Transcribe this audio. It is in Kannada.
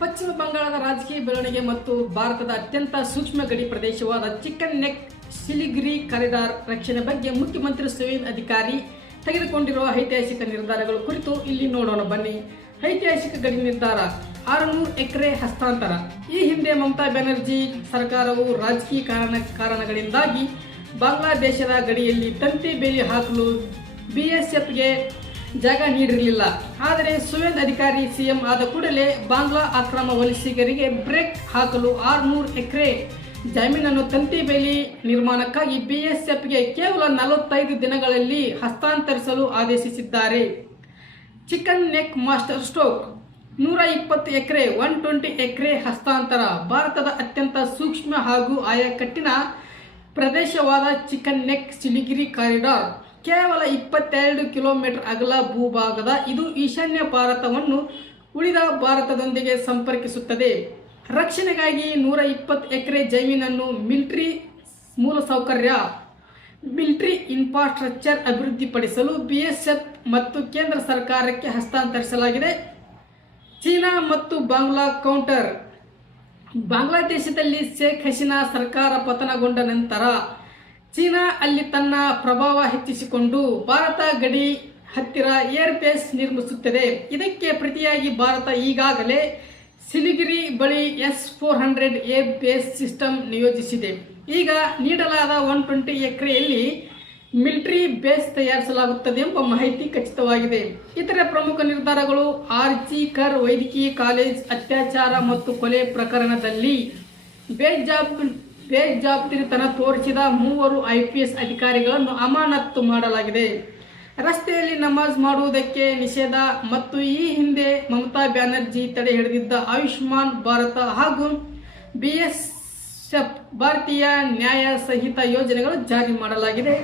ಪಶ್ಚಿಮ ಬಂಗಾಳದ ರಾಜಕೀಯ ಬೆಳವಣಿಗೆ ಮತ್ತು ಭಾರತದ ಅತ್ಯಂತ ಸೂಕ್ಷ್ಮ ಗಡಿ ಪ್ರದೇಶವಾದ ಚಿಕನ್ ನೆಕ್ ಸಿಲಿಗುರಿ ಕಾರಿಡಾರ್ ರಕ್ಷಣೆ ಬಗ್ಗೆ ಮುಖ್ಯಮಂತ್ರಿ ಸುವೇಂದು ಅಧಿಕಾರಿ ತೆಗೆದುಕೊಂಡಿರುವ ಐತಿಹಾಸಿಕ ನಿರ್ಧಾರಗಳು ಕುರಿತು ಇಲ್ಲಿ ನೋಡೋಣ ಬನ್ನಿ. ಐತಿಹಾಸಿಕ ಗಡಿ ನಿರ್ಧಾರ 600 ಎಕರೆ ಹಸ್ತಾಂತರ. ಈ ಹಿಂದೆ ಮಮತಾ ಬ್ಯಾನರ್ಜಿ ಸರ್ಕಾರವು ರಾಜಕೀಯ ಕಾರಣಗಳಿಂದಾಗಿ ಬಾಂಗ್ಲಾದೇಶದ ಗಡಿಯಲ್ಲಿ ತಂತಿ ಬೇಲಿ ಹಾಕಲು ಬಿಎಸ್ಎಫ್ಗೆ ಜಾಗ ನೀಡಿರಲಿಲ್ಲ. ಆದರೆ ಸುವೇಂದು ಅಧಿಕಾರಿ ಸಿಎಂ ಆದ ಕೂಡಲೇ ಬಾಂಗ್ಲಾ ಅಕ್ರಮ ವಲಸಿಗರಿಗೆ ಬ್ರೇಕ್ ಹಾಕಲು 600 ಎಕರೆ ಜಮೀನನ್ನು ತಂತಿ ಬೇಲಿ ನಿರ್ಮಾಣಕ್ಕಾಗಿ ಬಿಎಸ್ಎಫ್ಗೆ ಕೇವಲ 45 ದಿನಗಳಲ್ಲಿ ಹಸ್ತಾಂತರಿಸಲು ಆದೇಶಿಸಿದ್ದಾರೆ. ಚಿಕನ್ ನೆಕ್ ಮಾಸ್ಟರ್ ಸ್ಟ್ರೋಕ್ 120 ಎಕರೆ 120 ಎಕರೆ ಹಸ್ತಾಂತರ. ಭಾರತದ ಅತ್ಯಂತ ಸೂಕ್ಷ್ಮ ಹಾಗೂ ಆಯಕಟ್ಟಿನ ಪ್ರದೇಶವಾದ ಚಿಕನ್ ನೆಕ್ ಸಿಲಿಗುರಿ ಕಾರಿಡಾರ್ ಕೇವಲ 22 ಕಿಲೋಮೀಟರ್ ಅಗಲ ಭೂಭಾಗದ ಇದು ಈಶಾನ್ಯ ಭಾರತವನ್ನು ಉಳಿದ ಭಾರತದೊಂದಿಗೆ ಸಂಪರ್ಕಿಸುತ್ತದೆ. ರಕ್ಷಣೆಗಾಗಿ 120 ಎಕರೆ ಜಮೀನನ್ನು ಮಿಲಿಟರಿ ಮೂಲಸೌಕರ್ಯ ಮಿಲಿಟರಿ ಇನ್ಫ್ರಾಸ್ಟ್ರಕ್ಚರ್ ಅಭಿವೃದ್ಧಿಪಡಿಸಲು ಬಿಎಸ್ಎಫ್ ಮತ್ತು ಕೇಂದ್ರ ಸರ್ಕಾರಕ್ಕೆ ಹಸ್ತಾಂತರಿಸಲಾಗಿದೆ. ಚೀನಾ ಮತ್ತು ಬಾಂಗ್ಲಾ ಕೌಂಟರ್. ಬಾಂಗ್ಲಾದೇಶದಲ್ಲಿ ಶೇಖ್ ಹಸೀನಾ ಸರ್ಕಾರ ಪತನಗೊಂಡ ನಂತರ ಚೀನಾ ಅಲ್ಲಿ ತನ್ನ ಪ್ರಭಾವ ಹೆಚ್ಚಿಸಿಕೊಂಡು ಭಾರತ ಗಡಿ ಹತ್ತಿರ ಏರ್ ಬೇಸ್ ನಿರ್ಮಿಸುತ್ತದೆ. ಇದಕ್ಕೆ ಪ್ರತಿಯಾಗಿ ಭಾರತ ಈಗಾಗಲೇ ಸಿಲಿಗುರಿ ಬಳಿ S-400 ಏರ್ ಬೇಸ್ ಸಿಸ್ಟಮ್ ನಿಯೋಜಿಸಿದೆ. ಈಗ ನೀಡಲಾದ 120 ಎಕರೆಯಲ್ಲಿ ಮಿಲಿಟರಿ ಬೇಸ್ ತಯಾರಿಸಲಾಗುತ್ತದೆ ಎಂಬ ಮಾಹಿತಿ ಖಚಿತವಾಗಿದೆ. ಇತರ ಪ್ರಮುಖ ನಿರ್ಧಾರಗಳು ಆರ್ಜಿ ಕರ್ ವೈದ್ಯಕೀಯ ಕಾಲೇಜ್ ಅತ್ಯಾಚಾರ ಮತ್ತು ಕೊಲೆ ಪ್ರಕರಣದಲ್ಲಿ ಬೇಜವಾಬ್ದಾರಿತನ ತೋರಿಸಿದ 3 IPS ಅಧಿಕಾರಿಗಳನ್ನು ಅಮಾನತು ಮಾಡಲಾಗಿದೆ. ರಸ್ತೆಯಲ್ಲಿ ನಮಾಜ್ ಮಾಡುವುದಕ್ಕೆ ನಿಷೇಧ ಮತ್ತು ಈ ಹಿಂದೆ ಮಮತಾ ಬ್ಯಾನರ್ಜಿ ತಡೆ ಹಿಡಿದಿದ್ದ ಆಯುಷ್ಮಾನ್ ಭಾರತ ಹಾಗೂ ಬಿಎಸ್ಎಫ್ ಭಾರತೀಯ ನ್ಯಾಯ ಸಂಹಿತಾ ಯೋಜನೆಗಳು ಜಾರಿ ಮಾಡಲಾಗಿದೆ.